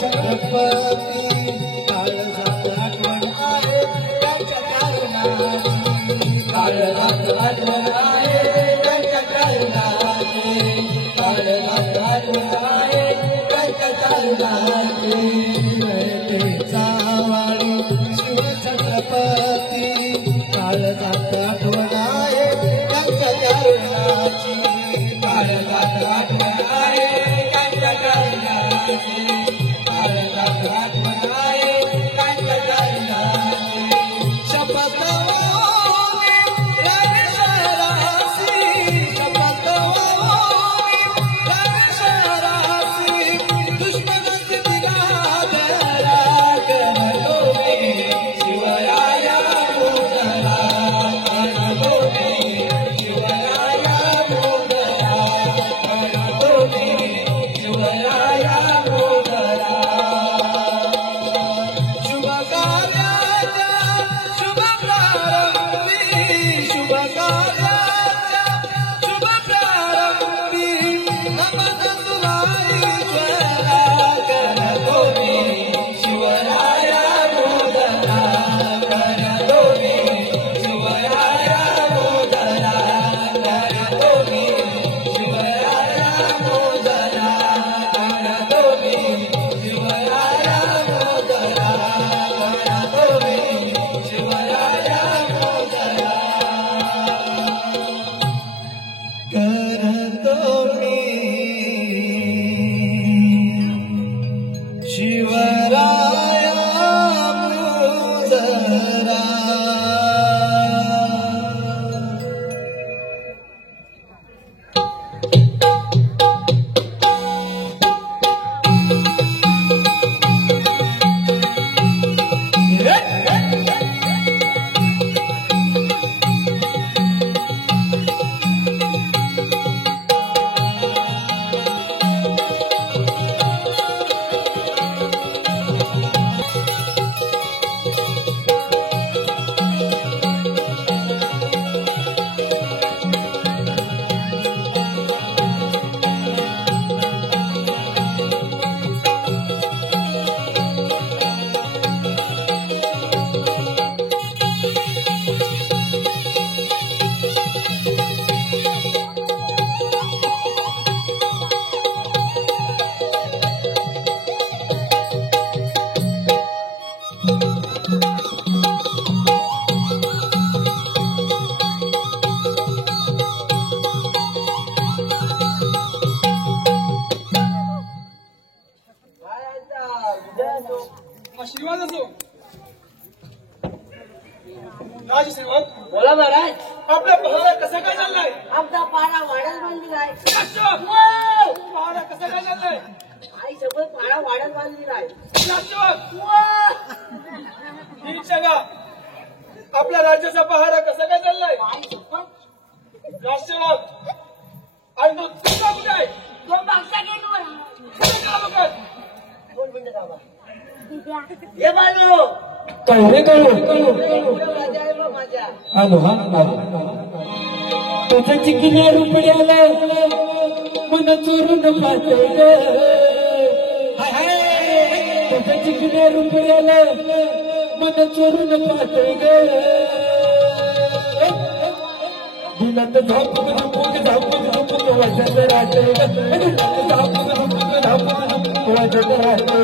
छत्रपती काळजात आठवण आहे त्यांच्या कारणाची काळजात आठवण आहे त्यांच्या कारणाची काळजात आठवण आहे त्यांच्या कारणाची रयतेचा वाणी शिव छत्रपती काळजात आठवण आहे त्यांच्या कारणाची काळजात आठवण आहे त्यांच्या कारणाची काळजात आठवण आहे त्यांच्या कारणाची शपथ वाहून रणशरासी शपथ वाहून रणशरासी दुश्मनाची दिगादरा करतो मी शिवराया मोगरा करतो मी शिवराया मोगरा करतो मी शिवराया मोगरा शुभ कार्याच्या शुभ प्रारंभी शुभ कार्याच्या शुभ प्रारंभी नमन तुला ईश्वरा करतो मी शिवराया मोगरा करतो मी शिवराया मोगरा करतो मी शिवराया मोगरा करतो मी शिवराया मोगरा करतो मी शिवराया मोगरा करतो मी शिवराया मोगरा आशीर्वाद असो राजसेवक बोला महाराज. आपला पहारा कसा काय चाललाय आमचा पारा वाढत बांधली आहे. राजसेवक वाव! पहारा कसा काय चाललाय आई सगळं पारा वाढत बांधली आहे. राजसेवक वाव! नीट सांगा आपल्या राज्याचा पहारा कसा काय चाललाय आई शपथ. राजसेवक आणि तो तुझा कुठे आहे तो मागच्या गेटवर आहे. का बघत? 2 मिनिटं थांबा. ये बालू काय रे काय माझ्या आहे बा माझ्या. आलो हा तुझ्या चिकन्या रुपड्याला मन चोरून पाहते ग तुझ्या चिकन्या रुपड्याला मन चोरून पाहते ग दिलात झापूक झापूक झापूक झापूक वाजत राहते झापूक वाजत राहते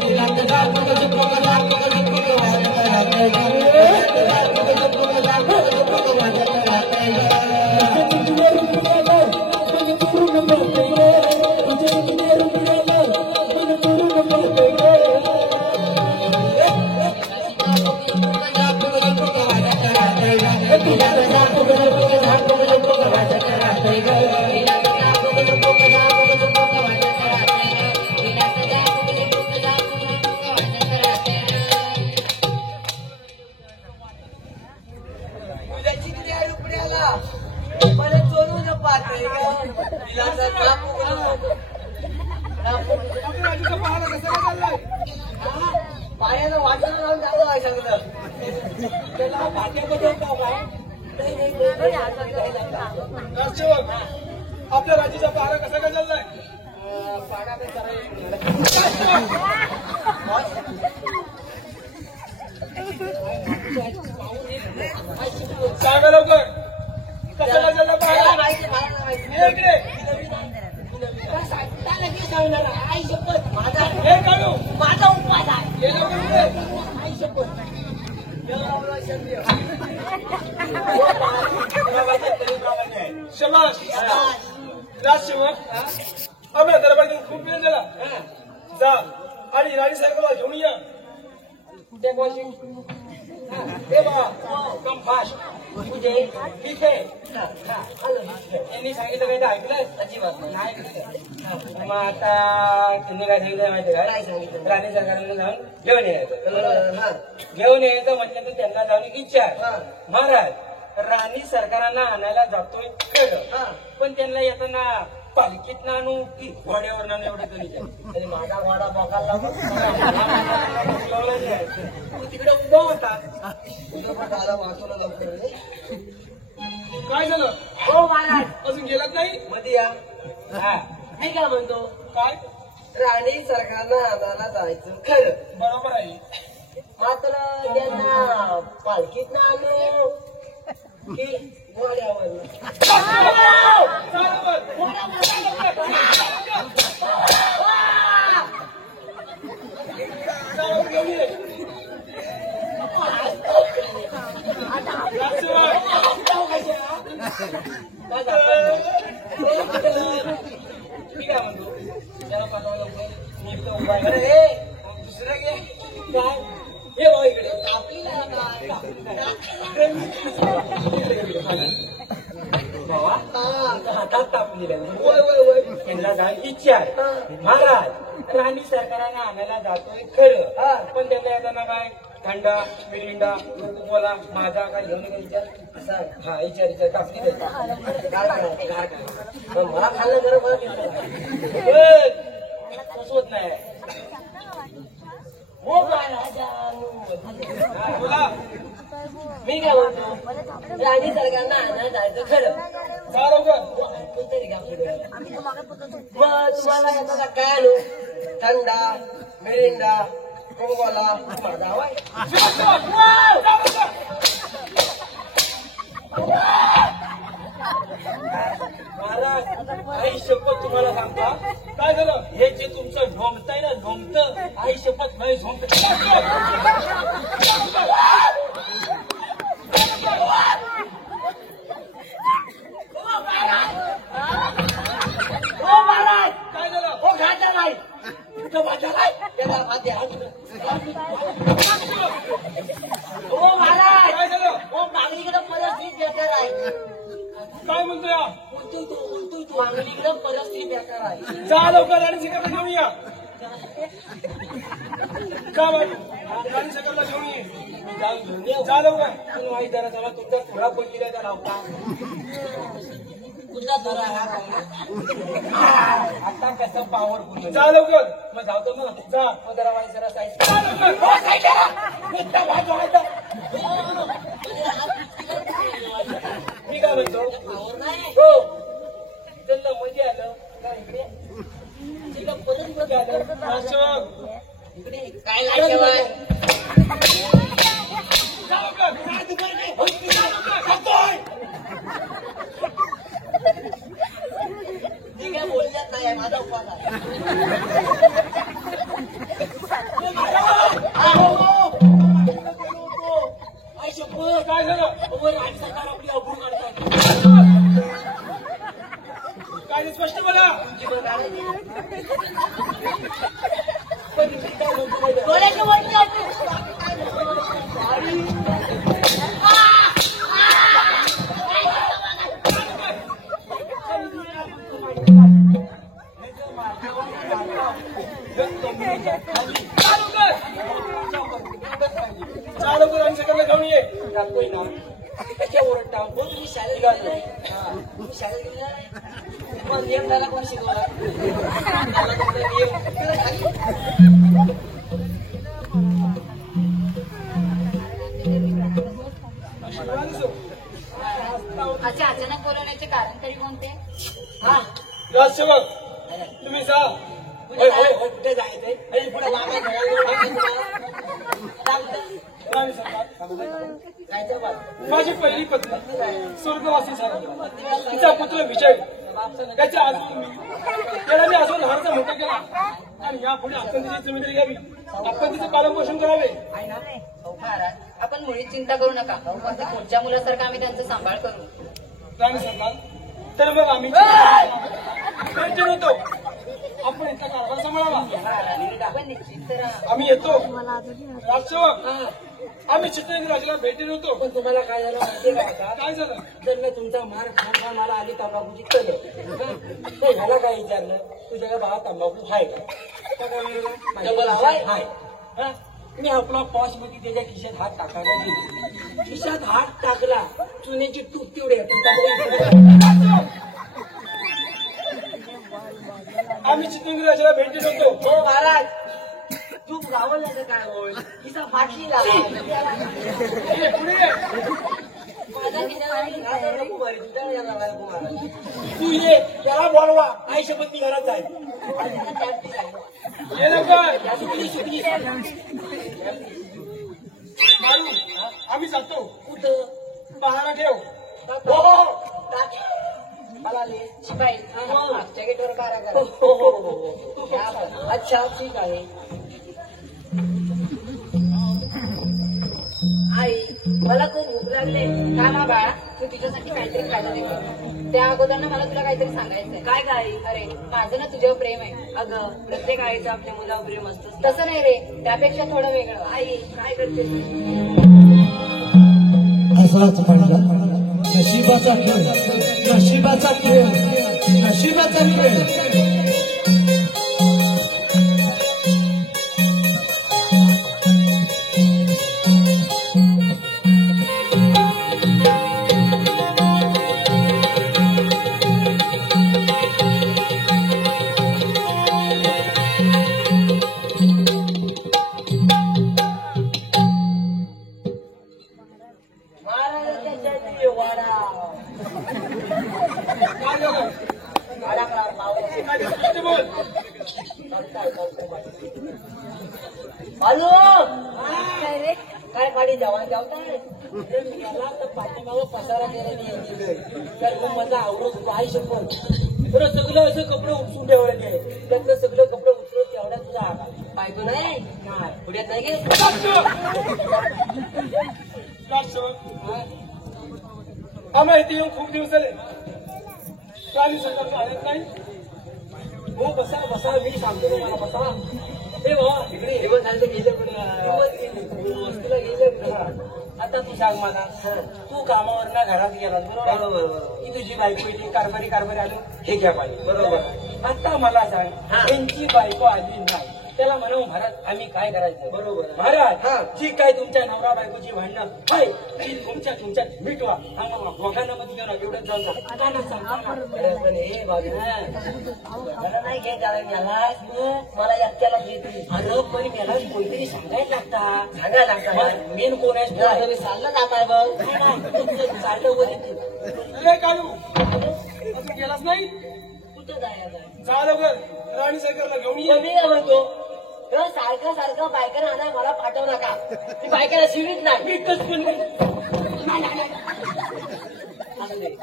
दिलात झापूक झापूक झापूक झापूक वाजत राहते पायाला वाटलं लावून जातो आहे सगळं. त्याला भाट्यामध्ये राजसेवक आपल्या राज्याचा पहारा कसा काय चाललाय पाण्यात ये इकडे सांगणार आई शपथ माझा हे काढू माझा उपवास आहे ये लवकर इकडे. आई शपथ शबाश राजसेवक आपल्या दरबारातून खूप वेळ झाला जा आणि राणी साहेबाला घेऊन या कुठे बॉसिंग हे बा कम फास्ट कुठे ठीक आहे यांनी सांगितलं काही तर ऐकलं अजिबात नाही ऐकलं मग आता त्यांनी काय सांगितलं माहिती काय काय सांगितलं राणी सरकारला जाऊन घेऊन यायचं हा घेऊन यायचं म्हटलं तर त्यांना जाऊन विचार हा. महाराज राणी सरकारांना आणायला जातोय खरं हा. पण त्यांना येताना पालखीत आणू की घोड्यावर आणू एवढं तरी आणि माझा वाडा बघायला तू तिकडे उभा होता आला वाचवला लवकर काय झालं हो महाराज अजून गेलात नाही मध्ये या हा मी काय म्हणतो काय राणी सरकारनं आणायला जायचं खरं बरोबर आहे मात्र त्यांना पालखीत आणू की घोड्यावर मी काय म्हणतो त्याला पाठवायला मी इथं उभा आहे. अरे दुसरं घे काय हे बघ इकडे आपल्याला काय बाबा हा. हातात तापली वय वय वय त्यांना जाऊन विचार महाराज राणी सरकारांना आणायला जातोय खरं हा. पण त्यांना येताना काय थंडा मिरिंडा बोला माझा काय घेऊन ये विचार सांग हा विचार टाकली काय करायचं? मला खाल्लं जरा बरं होत नाही हो महाराजांनो. बोला मी काय म्हणतो राणी सरकारनं आणायला जायचं खरं जा लवकर कोणतरी घ्या पुढे मग तुम्हाला येताना काय आणू थंडा मिरिंडा कोकोला माझा हवाय महाराज आई शपथ तुम्हाला सांगता काय झालं हे जे तुमचं झोंबताय ना झोंबत आई शपथ नाही झोंबत हो महाराज काय झालं हो घाटा नाही कुठं भाज्या नाही त्याला भात द्या हो महाराज काय झालं हो मागणीकडे परिस्थिती बेकार आहे काय म्हणतो या बोलतोय तू मागणीकडे परिस्थिती बेकार आहे जा लवकर राणी सेकरला घेऊन या का बाई राणी सेकरला घेऊन ये जा लवकर पण वाईट जरा त्याला तुमचा थोडा पण दिला लावता कुठला थोडा आता कसं पॉवरफुल जा लवकर मग जातो ना जा मग जरा वाईट जरा साईड जा लवकर मी काय म्हणतो हो त्यांना मध्ये आलं का इकडे तिला परत मध्ये आलं राजसेवक इकडे काय लागायचं जा लवकर ती काय बोलल्यात नाही माझा उपवास आहे आई शपथ काय झालं राणी सरकार आपली अवघड काढतात काय ते स्पष्ट बोला डोळ्याचं वरती जा लवकर राणी सेकरला घेऊन ये टाकतोय ना त्याच्या ओरडता हो तुम्ही शाळेत गेला तुम्ही शाळेत गेला पण नियम झाला कोण शिकवला मला तुमचा नियम अच्छा अचानक बोलवण्याचे कारण तरी कोणते हा राजसेवक तुम्ही जा कुठे जायचंय आणि पुढे राणी सरकार जायचं बा माझी पहिली पत्नी स्वर्गवासी झाली तिचा पुत्र विजय नगाच्या अजून त्याला मी अजून लहानचा मोठा केला आणि यापुढे आपण तिची जमीन घ्यावी, आपण तिचं पालनपोषण करावे. आहे ना महाराज आपण मुळीच चिंता करू नका. आता पुढच्या मुलासारखं आम्ही त्यांचा सांभाळ करू. राणी सरकार, तर मग आम्ही टेन्शन होतो, आपण इथला कारभार सांभाळावा. आपण निश्चित करा. आम्ही येतो राजसेवक, आम्ही चित्रराजाला भेटी होतो. पण तुम्हाला काय झालं माहितीये का आता? काय झालं? जर मी तुमचा मार खाऊन मला आली तंबाखूची तर ह्याला काय विचारलं तुझ्या भावा तंबाखू हाय का? डबल हाय हा? मी आपला पॉश मध्ये त्याच्या खिशात हात टाकायला गेलो, खिशात हात टाकला, चुन्याची टूप तेवढे आम्ही चित्रराजाला भेटी होतो. हो महाराज, तूप गावलं काय होईल, खिसा फाटली पुढे ये. तू ये त्याला बोलवा, आई शपथ मी घरात जाईल. ये लवकर. मारू, आम्ही जातो. कुठं पहारा ठेव. हो मला शिपाई मागच्या गेटवर कारा करा. हो. अच्छा ठीक आहे. आई मला खूप भूक लागले. का ना बाळा, तू तिच्यासाठी काहीतरी खायला देतो. त्या अगोदर ना मला तुला काहीतरी सांगायचंय. काय काय? अरे माझं ना तुझ्यावर प्रेम आहे. अगं प्रत्येक आईचं आपल्या मुलावर प्रेम असतं. तसं नाही रे, त्यापेक्षा थोडं वेगळं. आई काय करते? असाच पाहिला नशिबाचा खेळ, नशिबाचा खेळ, नशिबाचा खेळ. हॅलो काय गाडी जवान जावताय याला तर पाठीमागं पसारा केला तर मग माझा आवडत होतो. आई शपथ बरं सगळं असं कपडे उचलून ठेवलं ते, त्यातलं सगळं कपडे उचलून तेवढ्यात तुझा आला बायको नाही पुढ्यात नाही गे. आम्हाला इथे येऊन खूप दिवस झाले. राणी सरकारचं आलेच नाही. हो बसा बसा, मी सांगतो तुम्हाला बसा. हे बाबा इकडे जेवण झालं गेलं पण वस्तूला गेलं. आता तू सांग मला, तू कामावर ना घरात गेला बरोबर, की तुझी बायको इथे कारभारी आलो हे घ्या पाहिजे बरोबर. आता मला सांग, त्यांची बायको आली नाही त्याला म्हणू महाराज आम्ही काय करायचं बरोबर. महाराज जी काय तुमच्या नवरा बायकोची भांडणं आहे ती तुमच्यात मिटवा. आम्हाला दोघांना मध्ये घेऊन एवढं जाऊ पण हे मला नाही घे कारण याला मला एकट्याला घेते. अरे पण याला कोणतरी सांगायला लागतात. मेन कोण आहे चाललं जात आहे बघ चाललं वर अरे काळू, अजून गेलाच नाही. कुठं जायचं जा लवकर, राणी सरकारला घेऊन ये. मी काय म्हणतो सारखं बायकांना आणा मला पाठवू नका. ती बायकाला शिवीत नाही मी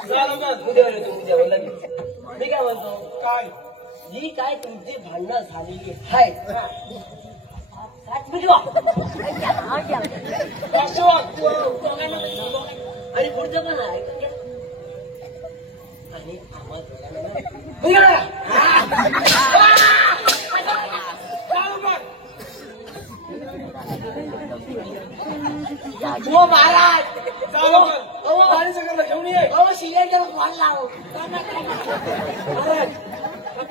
जा लवकर. उद्यावर येतो उद्यावर लगेच. मी काय म्हणतो काय ही काय तुमची भांडणं झालेली आहे मिटवा. आणि पुढचं पण आहे आणि हो महाराज जा लवकर, राणी सरकारला घेऊन ये. हो सिलेंडर कॉल लाव महाराज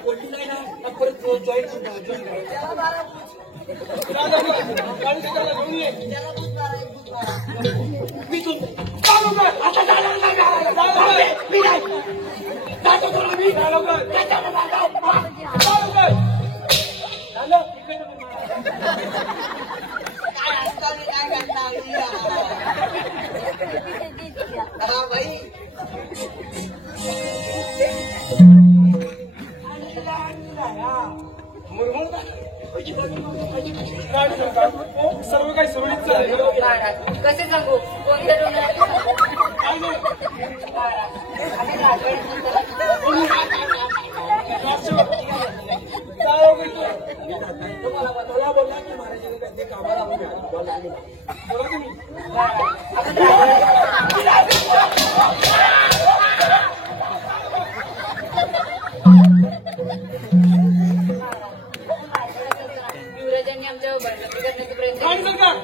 पोटी नाही ना परत जॉईन जा लवकर, राणी सरकारला घेऊन ये. मी तू जा लवकर. आता झालं जा लवकर. मी नाही जातो तुला मी जा लवकर. जा लवकर. झालं काय असतं मी काय करणार हा भाई राणी सरकार, सर्व काही सुरळीत चाललंय. महाराज कसे सांगू, कोणत्या काय नाही. महाराज आम्ही राजवाडीत मला बोलला की महाराजांनी त्यांनी कामाला बोला तुम्ही युवराजांनी आमच्यावर बळजबरी करण्याचा प्रयत्न आणि केला. सरकार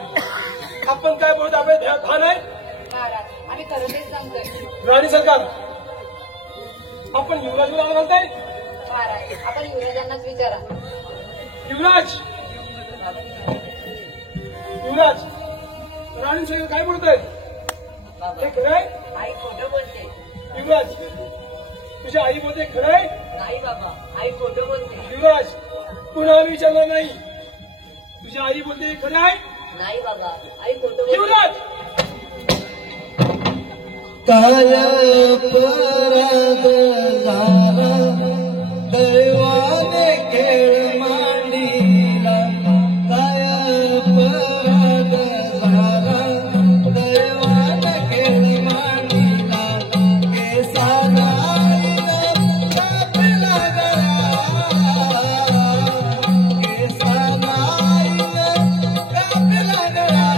आपण काय बोलतो आपल्या ध्यान भान आहे महाराज आम्ही खरं तेच सांगतोय. राणी सरकार आपण युवराजला नाव घालताय महाराज आपण युवराजांनाच विचारा. युवराज युवराज राणी सरकार काय बोलतोय हे खरं आहे आई खोटं बोलते. युवराज तुझी आई बोलते खरं आहे नाही बाबा आई खोटं बोलते. युवराज पुन्हा विचारणार नाही तुझी आई बोलते खरं आहे नाही बाबा आई खोटं बोलते. युवराज काय परत झाला दैवाने खेळ मांडीला काय परत झाला दैवाने खेळ मांडीला केसाला कापला गळा केसाला कापला गळा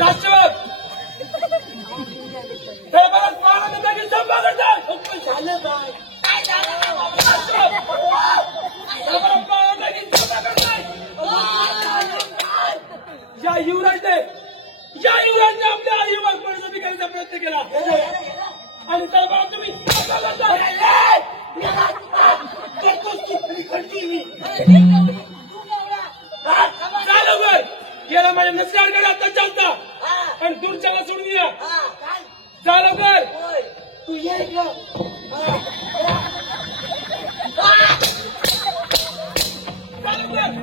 राष्ट्रवाद तळपारात पाहणं त्याची संभा करतात झालं काय काय झालं तळपारात पाहणं त्याची संभा करताय या युवराजने आपल्या आईबाग पडण्याचा विकायचा प्रयत्न केला आणि तळपारात तुम्ही चालू कर गेला माझ्या नसल्याकडे आता चालता आणि दूरच्याला सोडून या चालू कर तू ये चालू कर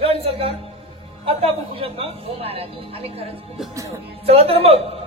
राणी सरकार आता आपण खुशात ना हो महाराज आम्ही खरंच चला तर मग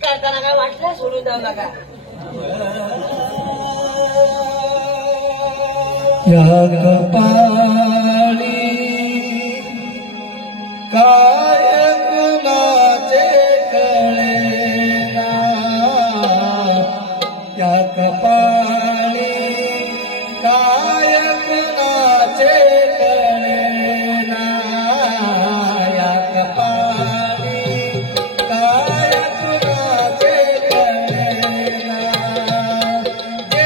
करताना काय वाटलं सोडून जाऊ नका या कपाळी काय कुणाचे कळेना या कपाळी काय कुणाचे कळेना या कपाळी काय कुणाचे कळेना जे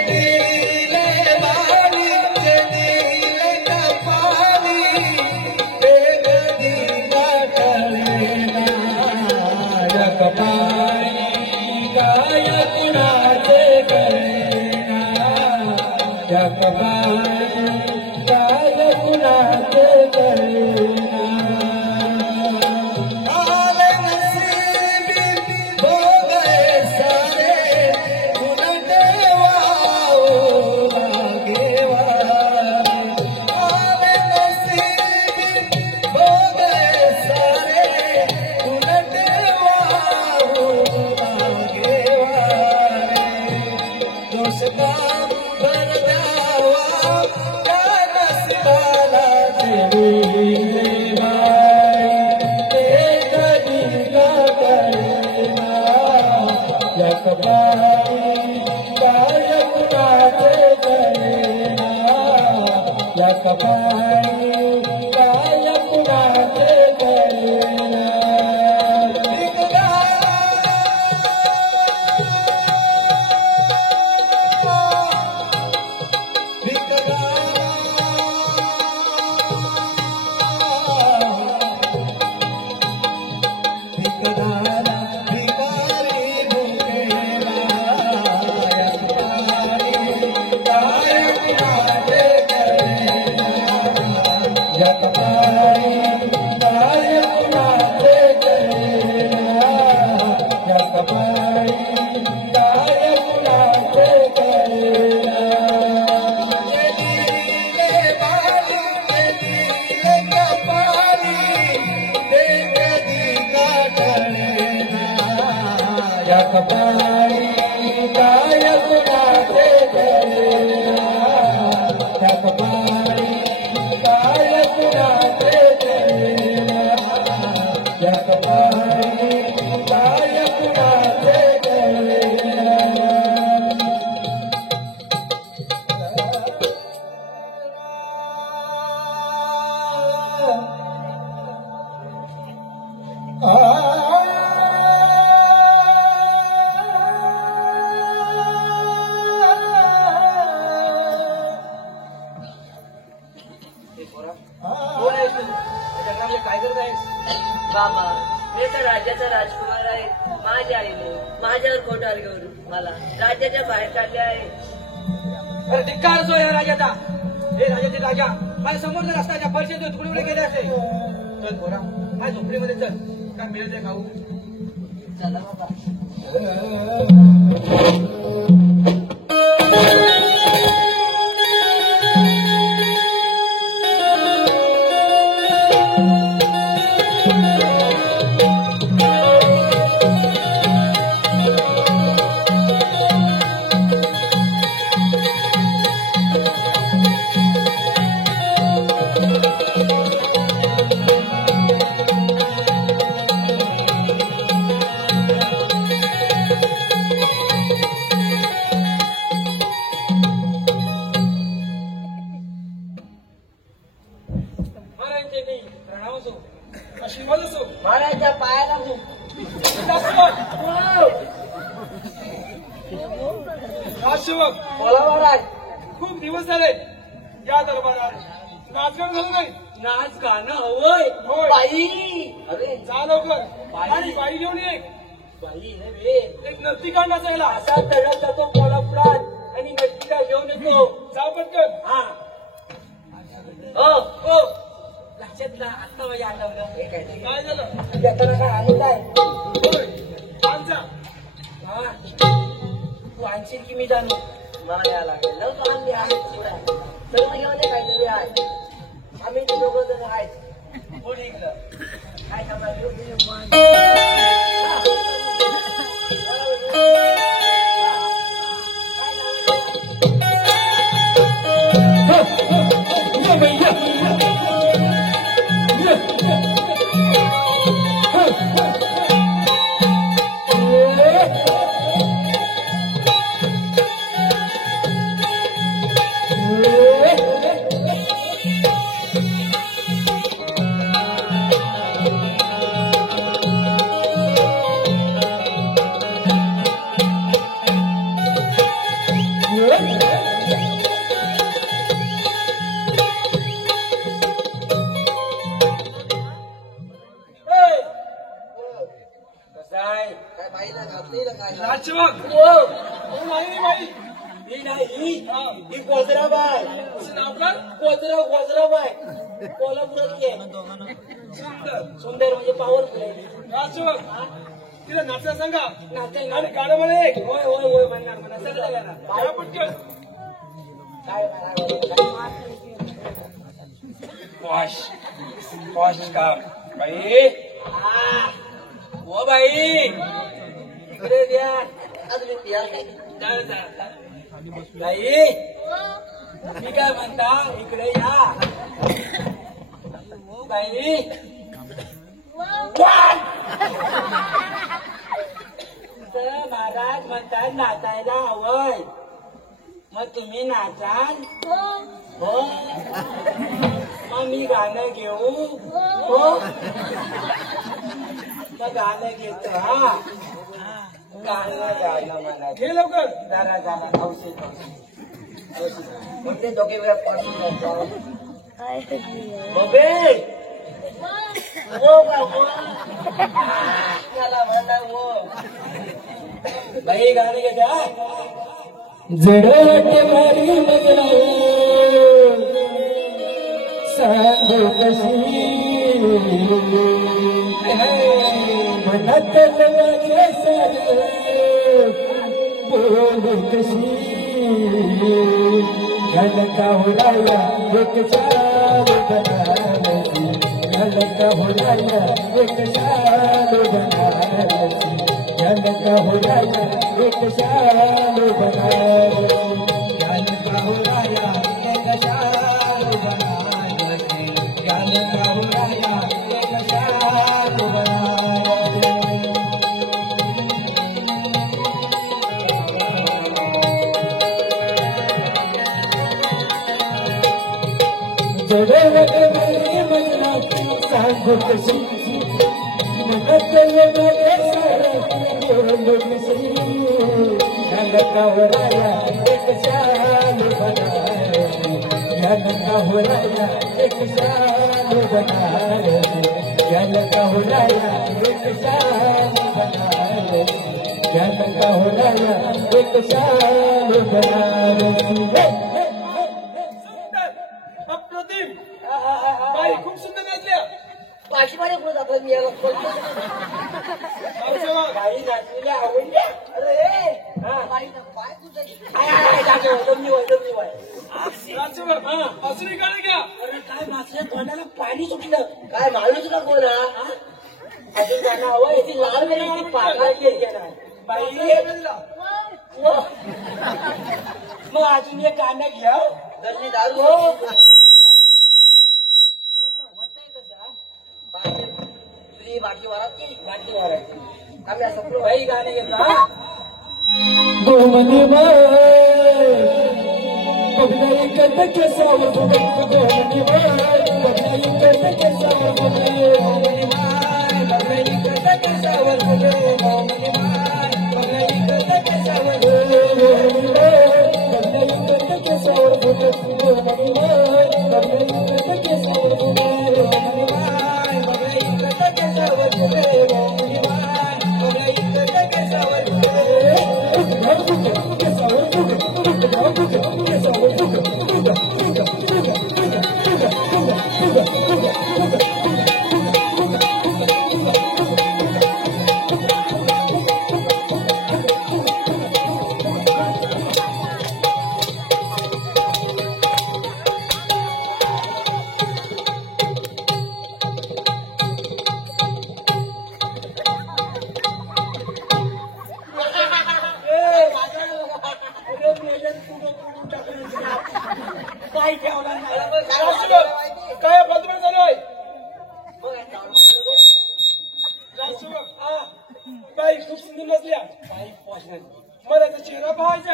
दिले बाली ते दिले कपाळी एक दिला कळेना या कपाळी काय कुणाचे कळेना या कपाळी काय कुणाचे Yeah. कपाळी काय कुणाचे ठरला त्या कपाळी काय कुणाचे ठरला त्या कपाळी काय कुणाचे काय करत आहेस बाबा मी तर राज्याचा राजकुमार आहे. माझ्या आईने माझ्यावर कोटार घेऊन मला राज्याच्या बाहेर काढले आहे. अरे धिक्कार असो या राजाचा. हे राजाचे राजा माझ्या समोर रस्त्याच्या पैसे देऊन कुठे गेले असे. चल पोरा माझ्या झोपडीमध्ये चल. काय मिळेल ते खाऊ. चला बाबा. महाराजच्या पायाला राजसेवक बोला महाराज. खूप दिवस झाले या दरबारात नाचगान झालं नाही. नाच गाणं हवंय. होय. बाई अरे जा लवकर आणि बाई घेऊन ये. बाई नव्हे एक नर्तिका नाचायला. असा तडक जातो कोल्हापुरात आणि नक्कीला घेऊन येतो. जा पटकन. हा हो लक्षात ना. आता माझ्या आठवलं हे काय ते. काय झालं. येताना काय आनंद आहे. होय. छान जा. हा तू आणशील की मी जाणू. मला यायला लागेल. लवकर आणली आहे थोड्या. तर मग येऊ दे काहीतरी आहे. आम्ही ते दोघं जण आहेत. कोण इकडं काय सांगायचं. राजसेवक नाही बाई. ही नाही ही गोजराबाई. नाव कर. गोजराबाई कोल्हापुरातली आहे. सुंदर. सुंदर म्हणजे पॉवरफुल आहे. राजसेवक तिला नाचायला सांगा नाचेल आणि गाणं म्हणे. होय होय होय म्हणणार सगळं गाणार. जा पटकन. काय पॉश पॉश काम बाई. हो बाई इकडे द्या. अजून पिया बाई मी काय म्हणता इकडे या. हो बाई तर महाराज म्हणतात नाचायला हवंय. मग तुम्ही नाचाल. हो मग मी गाणं घेऊ. हो मग गाणं घेतो. हा गाणं मला घे लवकर. जरा औषध म्हणजे दोघे वेळा पासून बघे हो त्याला म्हणा हो बाई गाणं घेत्या. जडवट भारी लागला सांगू कशी मनात लगे सारे बोलू कशी घनका होणाया एक चाल बनारसी घनका होणाया एक चाल बनारसी ज्ञान का हो राया एक शालू बनारसी, ज्ञान का हो राया एक शालू बनारसी, ज्ञान का हो राया एक शालू बनारसी। जडवत मेरे मना सांगो कशी नकल बरे सारे लोग सही, ज्ञान का हो राया एक शालू बनारसी, ज्ञान का हो राया एक शालू बनारसी, ज्ञान का हो राया एक शालू बनारसी, ज्ञान का हो राया एक शालू बनारसी। अप्रतिम बाई खूप सुंदर नाचल्या. पाठीमागे पुढे जातो मी याला बोलतो. बाई नाचलेल्या आवडल्या. अरे हा. बाईचा पाय तुझा दमनी वाय. राजसेवक असली गाणं घ्या. अरे काय नाचल्या तोंडाला पाणी सुटलं. काय माणूस का कोण हा? अजून गाणं हवं याची लाल वेळी पाकळी येणार बाई. मग अजून एक गाणं घ्या. गल्ली दारू कसं होतंय कसं तुझी बाकी वरात केली बाकी वारायची. आम्ही असं आपलं बाई गाणं घेतो हा. गोमनी बघणाई करत केसावर गोमनी बघणाई करत केसावर गोमनी बघणाई करत केसावर गोमनी बघणाई करत केसावर गोमनी बघणाई करत केसावर गोमनी बघणाई करत केसावर गोमनी बघणाई करत केसावर गोमनी बघणाई करत केसावर काय ठेवला नाही. राजसेवक काय फालतूपणा चालू आहे. राजसेवक बाई खूप सुंदर नसल्या. बाई पोचणार. मला तर चेहरा पाहायचा.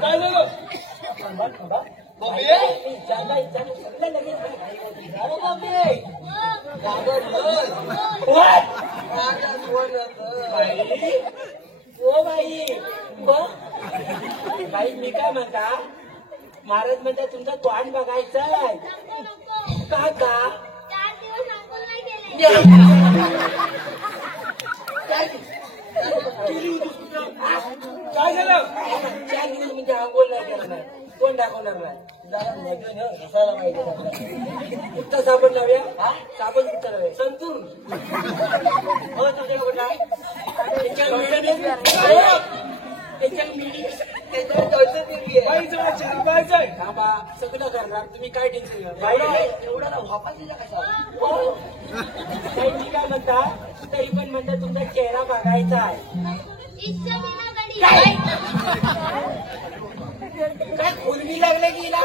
काय झालं. ओ बाई बाई मी काय म्हणता महाराज म्हणता तुमचा तोंड बघायचं का का 4 दिवस अंघोळ नाही केले. काय झालं. 4 दिवस म्हणजे आंघोळ नाही केलं नाही. कोण दाखवणार नाही. जरा नवीन हसायला पाहिजे. कुठचा साबण लावूया. साबण कुठचा लावूया. संतूर हो तुझ्या कुठला बाई जरा चेहरा पाहायचाय. थांबा सगळं करणार तुम्ही काय टेन्शन घ्या. बाई एवढा वापस दिला कसा बाई मी काय म्हणता तरी पण म्हणता तुमचा चेहरा बघायचा आहे. इच्छा विना गडी. काय खुर्मी लागले की ना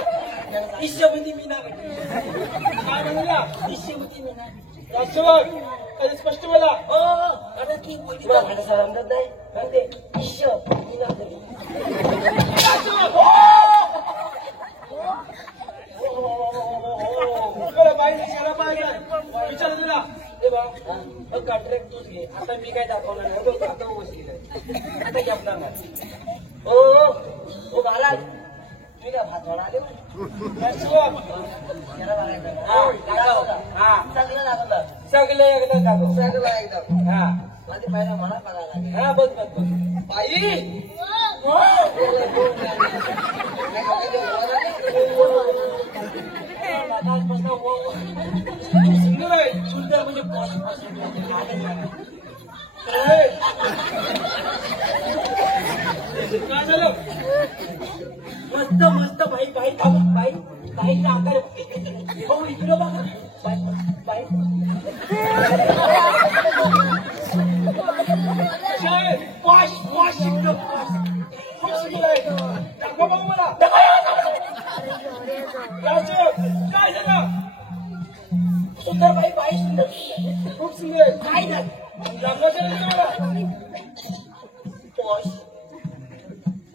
ईश्वती मीना काय म्हणूया. ईश्वती मीना. राजसेवक काही स्पष्ट बोला. ओ आता ठीक बोलली. तुला भांडा समजत नाही म्हणते ईश्वर बरं बाईचा चेहरा पाहायचा. विचार दिला. ए बा कॉन्ट्रॅक्ट तूच घे. आता मी काय दाखवणार नाही. बघ, आता बसली आता घेणार नाही. ओ महाराज तुम्ही काय भात वाढा आले राजसेवक त्याला बघायचं हा, दाखव का? हा. सगळं दाखवलं सगळे एकदा दाखव. सगळं एकदम हा माझे पहिला मला बघायला लागेल हा बघ बघ बघ. बाई सुंदर आहे. सुंदर म्हणजे काय झालं. मस्त मस्त बाई बाई थांब बाई बाईचा आकार भाऊ इकडे बघा. पॉश पॉश एकदम पॉश. खूप सुंदर आहे. दाखवा बघू मला. काय झालं? सुंदर बाई बाई सुंदर खूप सुंदर आहे. काय नाही लग्नाचं नाही मला. पॉश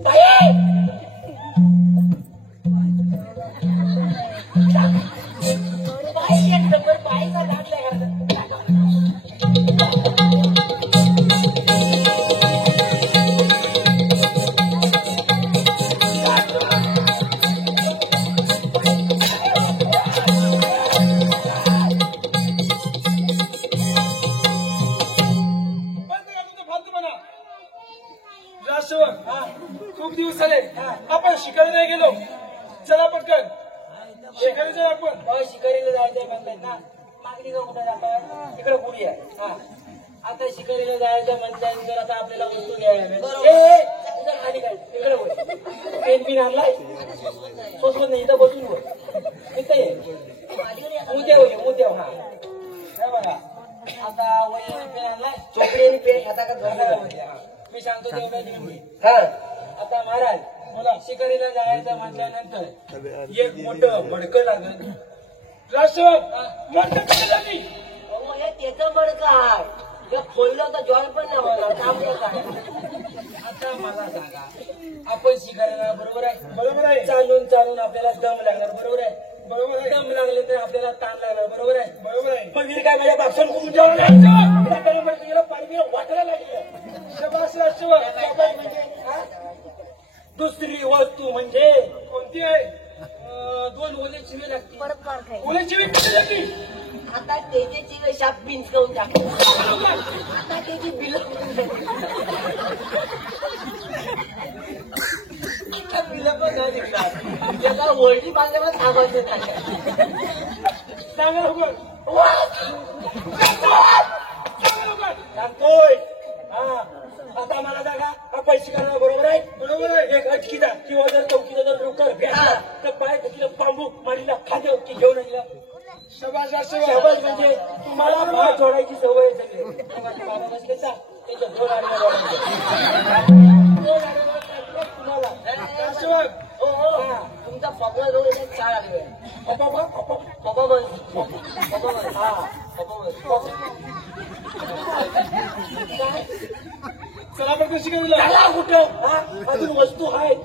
बाई बाई एक नंबर बाईचा लागलाय का? खूप दिवस झाले आपण शिकायला नाही गेलो. चला पटकन शिकायला जाऊ आपण. शिकारीला जायचंय म्हणतात ना. मागणी का कुठे जातात तिकडे पुढे आहे. हा आता शिकारीला जायचं म्हटल्यानंतर आता आपल्याला वस्तू घ्यायला खाली काय तिकडे होय. पेन पिन आणलाय सोसवत नाही इथं बसून होय. इथं ये उद्या होय उद्या. हा काय बघा आता वही पेन आणलाय. चोपडी आणि पेन खाता का झोपला. मी सांगतो तेव्हा. आता महाराज मला शिकारीला जायचं म्हटल्यानंतर एक मोठं मडकं लागलं. त्याचं मडकं आहे खोललं तर जॉल पण नाही होणार. काय आता मला सांगा आपण शिकारीला बरोबर आहे. बरोबर आहे. चालून चालून आपल्याला दम लागणार. बरोबर आहे. बरोबर आहे. दम लागले तर आपल्याला ताण लागणार. बरोबर आहे. बरोबर आहे. पण वीर काय माझ्या बापसन करून जेवण पाणी वाटायला लागलं. शबास राष्ट्रवाद. दुसरी वस्तू म्हणजे कोणती आहे? 2 ओले चिवे लागतील. परत मार खाय. मुलांची विकती झाली. आता त्याचे चिवे शाप पिंचकावून टाकतो. आता त्याची बिल पण नाही निघणार. त्याला वळणी बांधल्यावर थांबायचं नाही. सांगा लवकर. सांगतोय. हा आता मला जागा हा पैसे करणार. बरोबर आहे. बरोबर आहे. एक अटकीचा किंवा जर चौकीचा जर डोकर भेटला तर पाय टकीला बांबू माडीला खाद्य की घेऊन आणला. शबास राष्ट्रवाद. शबास म्हणजे तुम्हाला भात जोडायची सवय झाली. बाबा बसले का त्याच्या 2 आडव्या तुम्हाला राष्ट्रवाद. तुमचा पपला जवळ 4 आडवे. पपा चला पटकन शिकायला. त्याला कुठं अजून वस्तू आहेत.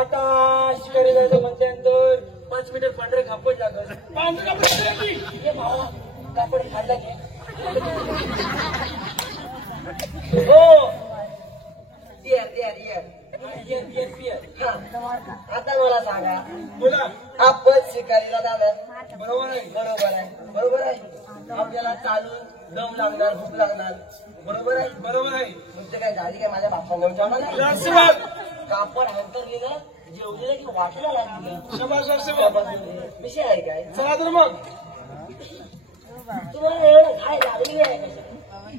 आता शिकारी जायचं म्हटल्यानंतर 5 मीटर पांढरे कापड लागत. पांढरे कापड झाली. हे भावा कापड खाल्ला की हो आता मला सांगा बोला. आपण शिकारीला जाणार. बरोबर आहे. बरोबर आहे. बरोबर आहे. आपल्याला चालून दम लागणार भूक लागणार. बरोबर आहे. बरोबर आहे. तुमचं काय झाली काय माझ्या बापांना विचारणार नाही. राष्ट्रवाद. कापड अंतरलेलं जेवलेलं की वाटलं लागलं. शबास राष्ट्रवाद. विषय आहे काय. चला तर मग. तुम्हाला एवढं काय लागली आहे का?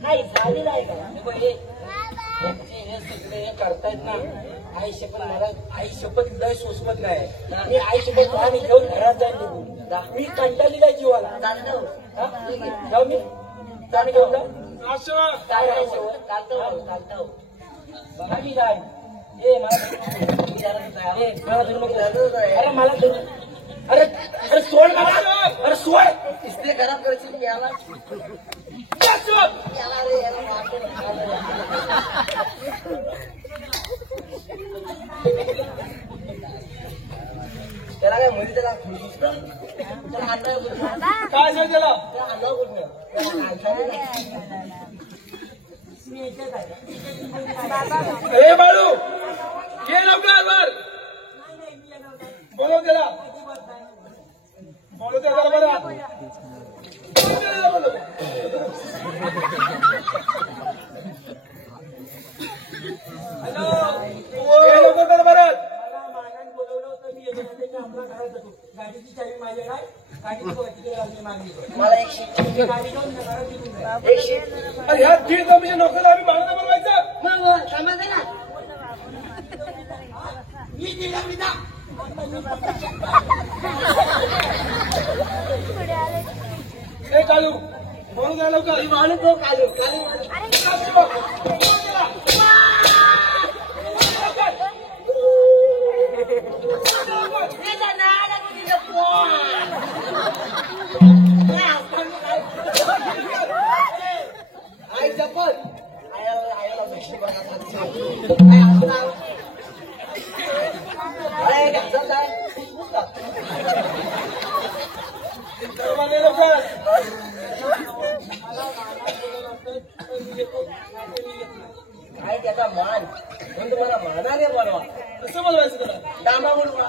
काही झालेलं आहे का? पहिले हे सगळे करतायत ना. आई शपथ मला आई शपथ लय सोसवत नाही. मी आई शपथ पाणी घेऊन घरात जाईल निघून. मी कंटाळलेला जीवाला जाऊ. मी पाणी घेऊन जाऊ. राष्ट्रवाद. काय राहायचं चालतं बघा मी जाय. मला धरू नको. अरे मला धरू. अरे अरे सोड मला. अरे सोड. इसने घरात करायची याला त्याला काय मुली त्याला काय झालं त्याला? हे बाळू ये लवकर वर. बोलव त्याला. बोलव त्याला बरं. गाडीची चावी माझ्या काय मला एक शीट एक शीट. ह्या दीड कमीच्या नोकरीला आम्ही भाडं बनवायचं. मग थांबायचं ना. मी दिला मी दा. पुढे आले. ए कालू म्हणून द्या लवकर माणूस तो कालू कालू आई जपत आयाला भेटली बघा लवकर काय त्याचा मान पण तुम्हाला मानाने बोलवा कसं बोलवायचं त्याला डामा बोलवा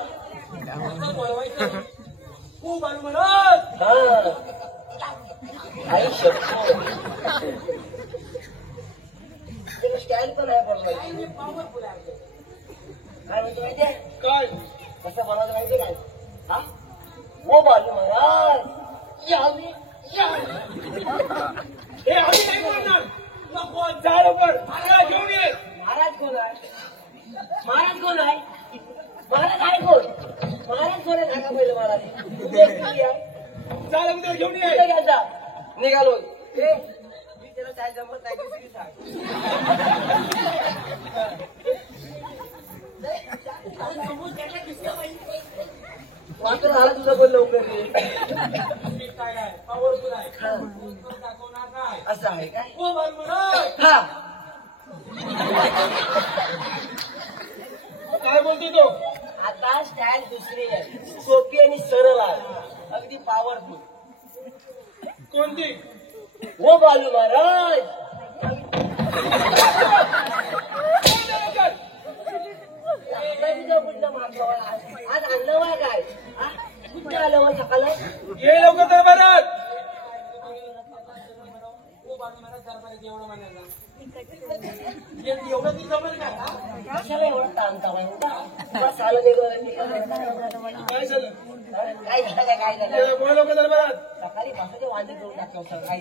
कसं बोलवायचं खूप बालू म्हणत हा आई शब्द स्टाईल पण आहे बोलवायची काय म्हणतो माहितीये काय कसं बोलायचं माहितीये काय हा वो बालू महाराज यावी हे आम्ही नाही बोलणार नको जा लवकर मला घेऊन ये महाराज कोण आहे महाराज कोण आहे महाराज आहे कोण महाराज कोण आहे सांगा पहिलं महाराज तुम्ही एकटी आहे जा लवकर घेऊन ये कुठे घ्यायचा निघालो मी त्याला काय जमत नाही दुसरी सांग वाटर झाला तुझं बोल लवकर काय आहे पॉवरफुल आहे हा. दाखवणार नाही असं आहे काय खूप बालू म्हणत हा काय बोलतोय तो आता स्टाईल दुसरी आहे सोपी आणि सरळ आहे अगदी पॉवरफुल कोणती वो बालू महाराज आज आणलं वा काय कुठे आलं वा सकाळ ये लवकर दरबारात एवढं ती जमेल का कशाला एवढा ताणता बस आलं काय झालं काय झालं काय झालं बोला लवकर दरबारात सकाळी बसाचे वांदे करून टाकतो काय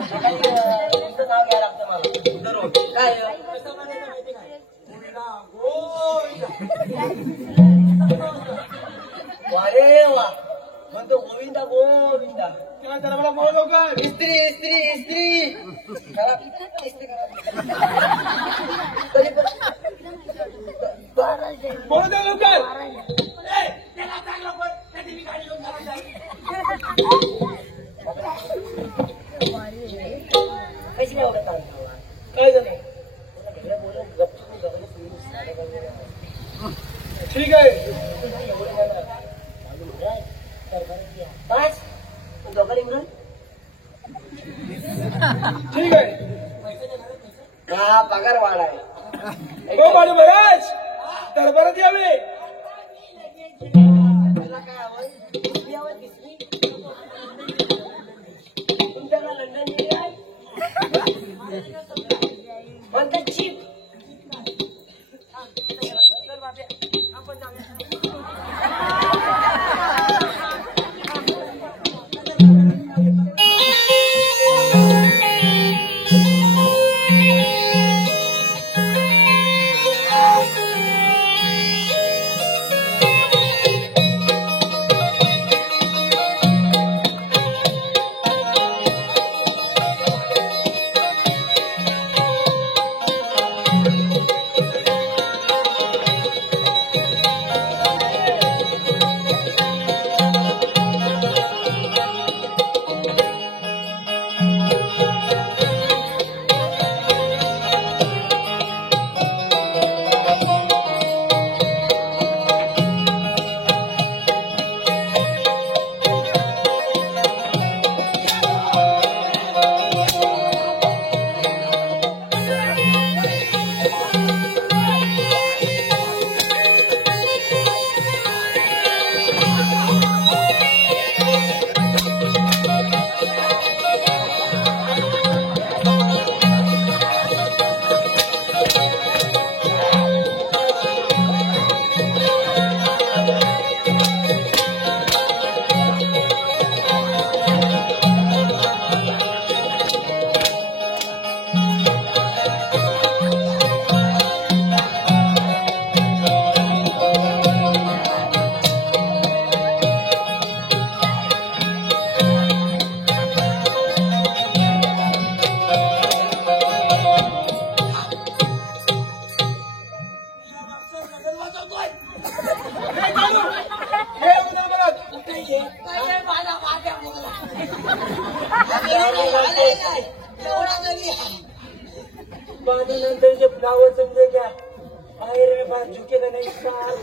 सकाळी तुमचं नाव घ्यायला लागतं मला दररोज काय कसं म्हणायचं माहिती काय गोविंदा वारे वा म्हणतो गोविंदा गोविंदा तेव्हा दरबारात बोला लवकर इस्त्री इस्त्री इस्त्री करा इस्त्री करा तरी पण बोला द्या लवकर कशी काय एवढं ताण झाला काय झालं बोलून गप्प जगलं ठीक आहे पाच दोघांनी मिळून ठीक आहे हा पगार वाढ आहे हो बालू महाराज दरबारात यावे तुला काय हवंय किसली हवंय किसली तुमच्याकडे लंडन गेली आहे म्हणतात चीप आपण चालू हे उद्या बघा नंतर जे फ्लावर समजे क्या रे बा झुकेला नाही साल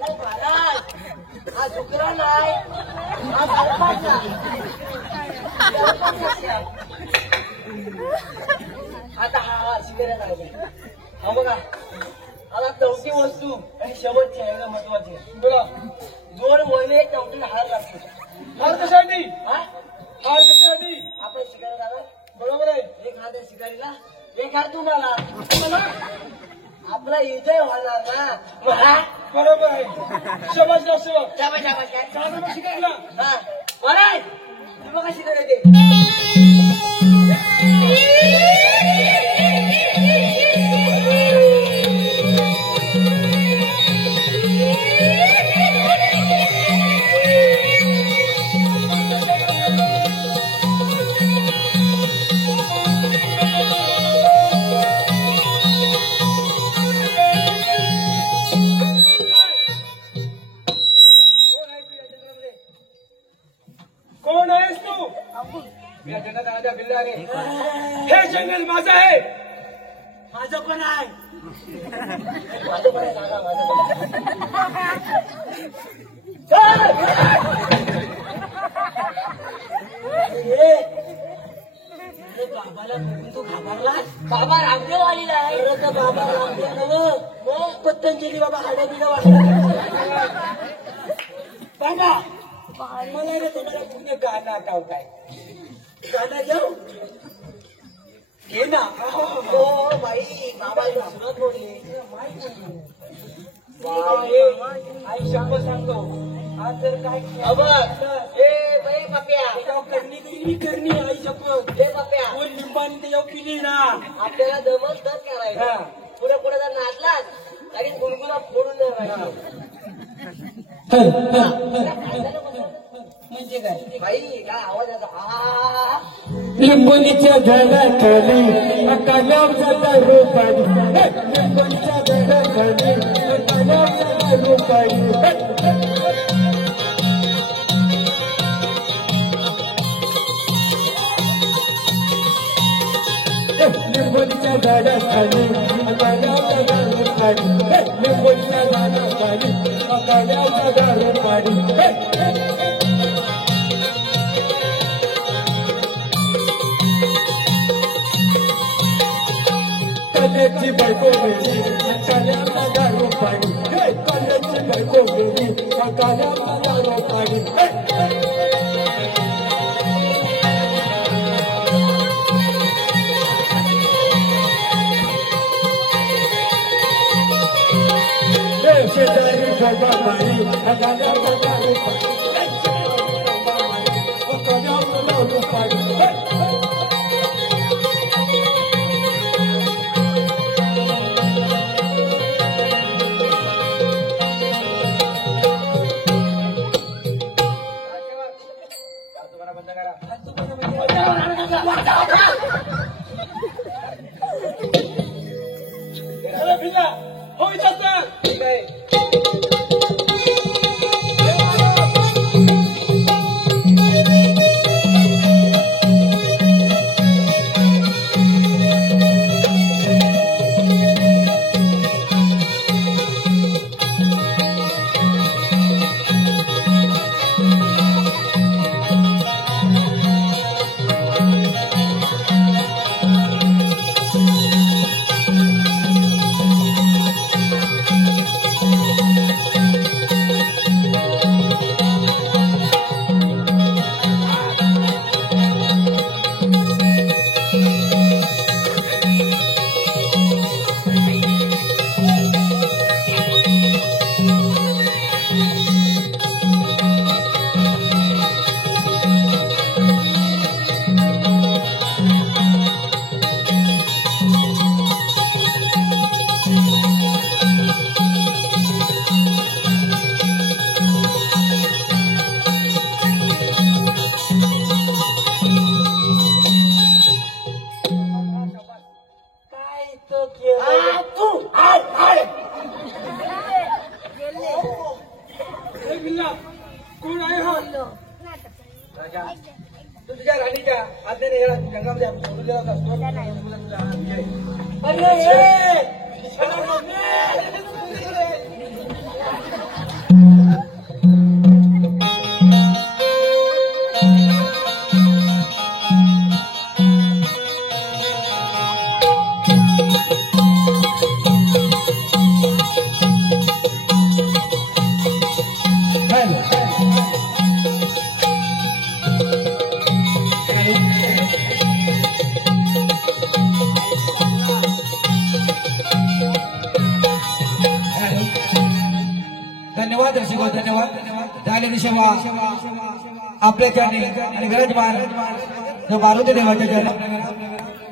महाराज हा झुकला नाही हा सरपंच आता हा सिगारेट आहे हा बघा आता चौथी वस्तू आणि शेवटची आहे ना महत्वाची बघा 2 महिने चौथी हार लागतो हार कशासाठी हा हार कशासाठी आपण सिगारेट आला बरोबर आहे एक हात आहे सिगारीला एक हात तुम्हाला मला आपला विजय होणार ना मला बरोबर आहे शबाश ना शिवक शाबास शाबास काय चालू मग शिकायला हा महाराज तुम्ही बघा सिगारेट आहे कोण आहेस तू या जगात आल्या बिल्लारे हे जंगल माझं आहे माझं पण आहे माझं पण आहे दादा माझं बाबाला बघून तू घाबरला बाबा रामदेव आलेला आहे तर बाबा रामदेव मग पतंजली बाबा हाडे बिडे वाटला बाबा मला रे तुम्हाला पुणे गाणं आठव काय गाणं घेऊ घे ना हो बाई बाबा सुरत बोलले आई शंभर सांगतो आज जर काय ए पप्या करणी आई शपथ हे पप्या कोण लिंबानी त्याच्यावर पिली ना आपल्याला दमत तर करायचं पुढे पुढे जर नाचलाच तरी गुलगुला फोडून नाही म्हणजे काय बाई काय आवाज आता लिंबोनीच्या झाडाखाली काल्यावरचा दारू पाडी लिंबोनीच्या झाडाखाली काल्यावरचा दारू पाडी लिंबोनीच्या झाडाखाली काल्यावरचा दारू पाडी लिंबोनीच्या झाडाखाली काल्यावरचा दारू पाडी कल्याची बायको गेली काल्याचा दारू पाडी कल्याची बायको गेली काल्याचा दारू पाडी शेजारी गरबा मारी काल्याचा दारू पाडी काल्याचा दारू पाडी हो विचारता ठीक आहे धन्यवाद रसिको, धन्यवाद. झालेली सेवा आपल्या चरणी आणि विराजमान जो मारुती देवाच्या चरणी